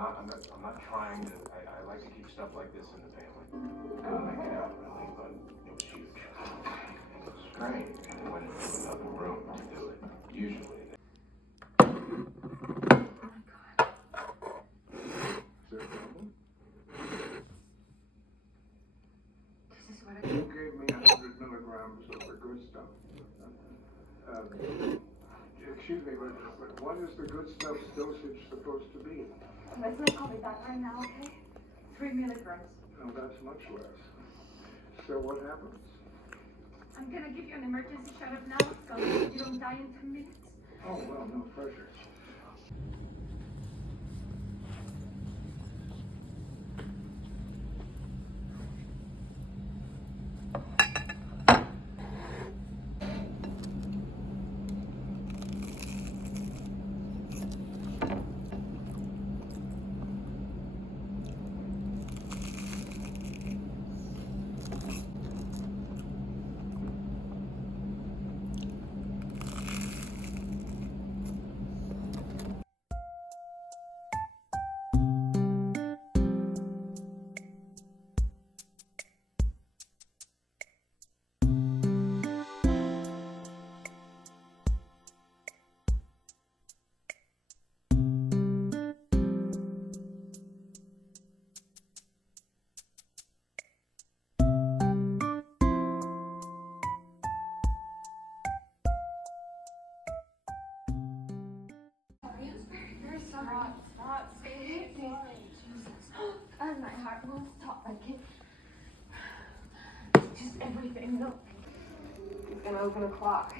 I'm not trying to. I like to keep stuff like this in the family. Couldn't make it out really, but it was huge. And it was strange when there was another room to do it. Usually. You gave me 100 milligrams of the good stuff. Excuse me, but what is the good stuff's dosage supposed to be? Listen, I'll be back right now, okay? 3 milligrams. No, that's much less. So what happens? I'm gonna give you an emergency shot of now, so you don't die in 10 minutes. Oh, well, no pressure. Stop. And my heart won't stop. I can't. Just everything. No. It's gonna open a clock.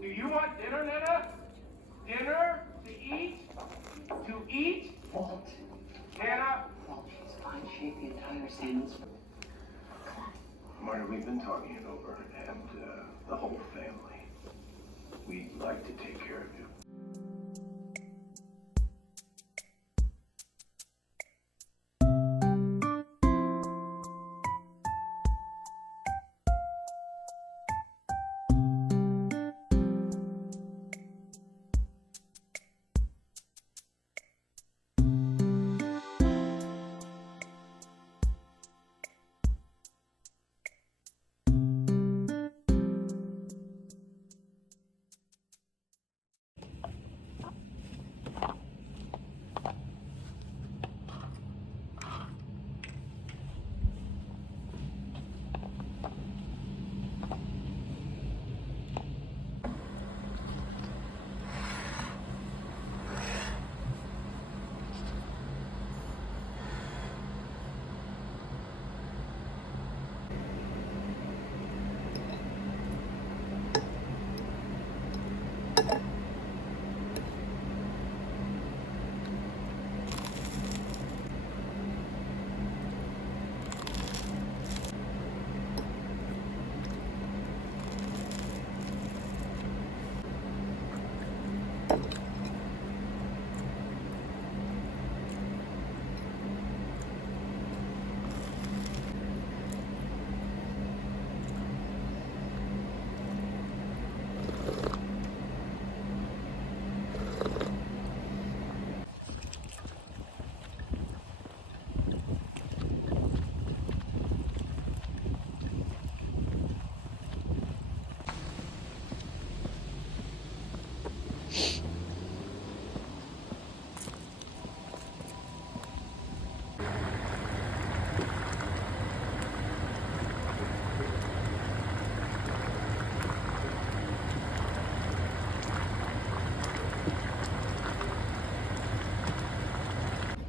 Do you want dinner, Nana? Dinner? To eat? To eat? Walt. Nana? Walt, she's fine. She ate the entire sandwich. Marta, we've been talking it over, and the whole family. We'd like to take care of you.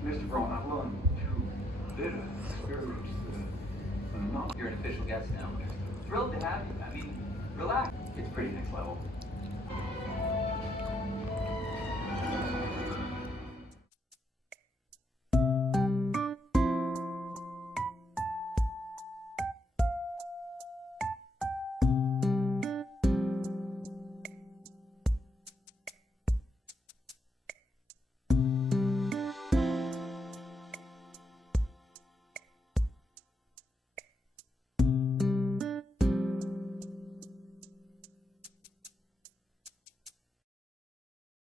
Mr. Braun, I'm willing to live and experience the. You're an official guest now. Thrilled to have you. I mean, relax. It's pretty next level.